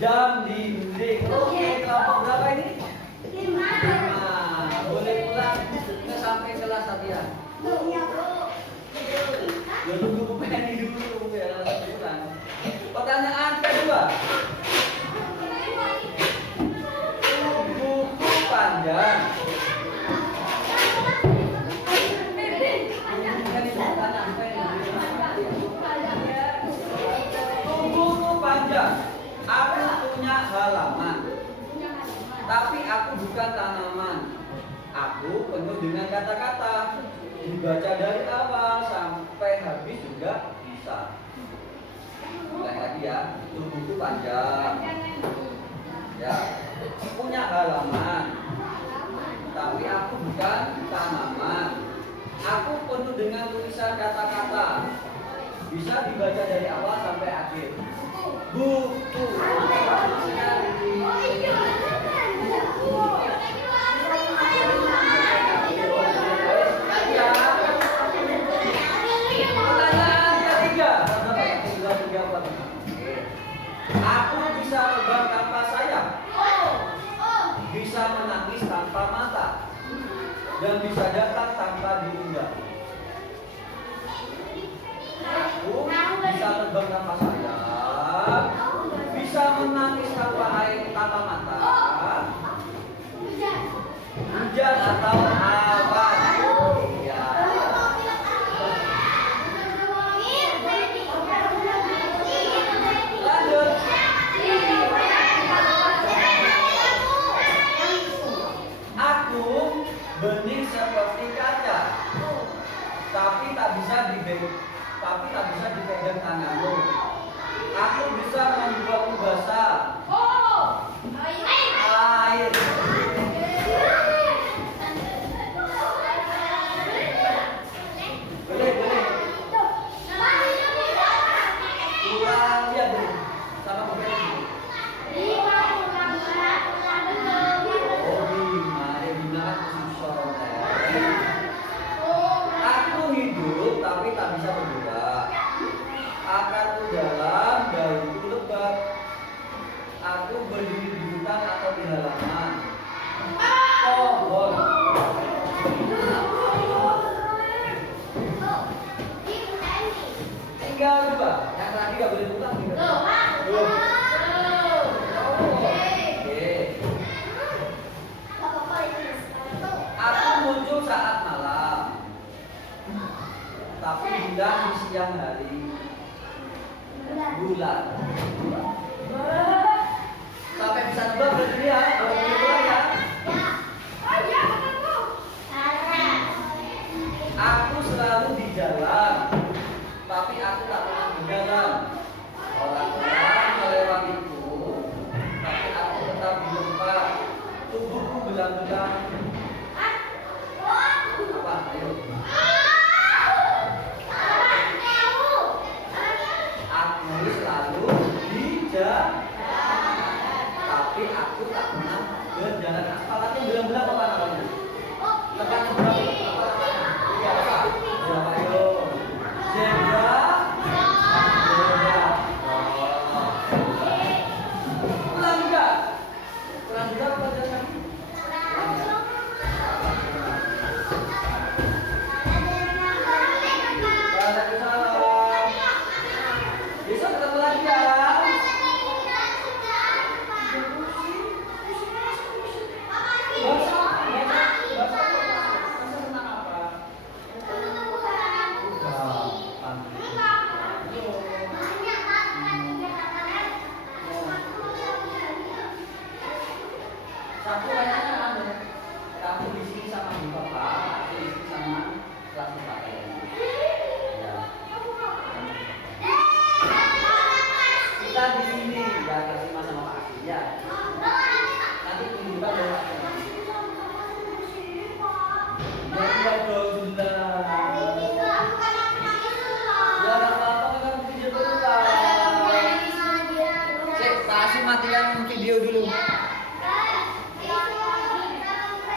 Jam dinding. Oke, kelompok berapa ini? 5. Boleh pulang ke sampai kelas latihan. Ya tunggu pulpen ini dulu ya, pulang. Pertanyaan kedua. Buku panjang. Buku panjang. Aku punya halaman, tapi aku bukan tanaman. Aku penuh dengan kata-kata. Dibaca dari awal sampai habis juga bisa. Ulang lagi ya. Itu buku panjang. Ya. Punya halaman, tapi aku bukan tanaman. Aku penuh dengan tulisan kata-kata. Bisa dibaca dari awal sampai akhir. Buku. Aku bisa terbang tanpa sayap, bisa menangis tanpa mata, dan bisa datang tanpa diundang. Aku bisa terbang tanpa sayap, bisa menangis tanpa air, tanpa mata, hujan atau awan. Ya. Lanjut. Aku bening seperti kaca, tapi tak bisa dipegang tanganmu. Aku bisa membuatmu basah. Air. Boleh. Ulang lihat dulu. Sama pokoknya dulu. Aku hidup tapi tak bisa bergerak. Akarku dalam, daunku lebat. Aku berdiri di hutan atau di halaman. Pohon. Tinggal 2. Yang tadi gak boleh pulang. Aku muncul saat malam, tapi hilang di siang hari. Bulan. Sampai bisa nebak berarti ya, kalau boleh pulang ya. Aku selalu di jalan, tapi aku tak pernah berjalan. Orang-orang melewatiku, tapi aku tetap di tempat. Tubuhku belang-belang. Apa? Ayo. Aku selalu di jalan, tapi aku tak pernah berjalan. Apalatnya belang-belang apa namanya? Tekan seberapa? Apa namanya? Iya apa? Berapa yo? Zebra. Pulang juga. Pulang juga apa jalan? Waalaikumsalam. Besok ketemu Buka dong. Buka dong, sebentar. Ya nggak apa-apa kan video dulu lah. Cek, kasih matikan video dulu.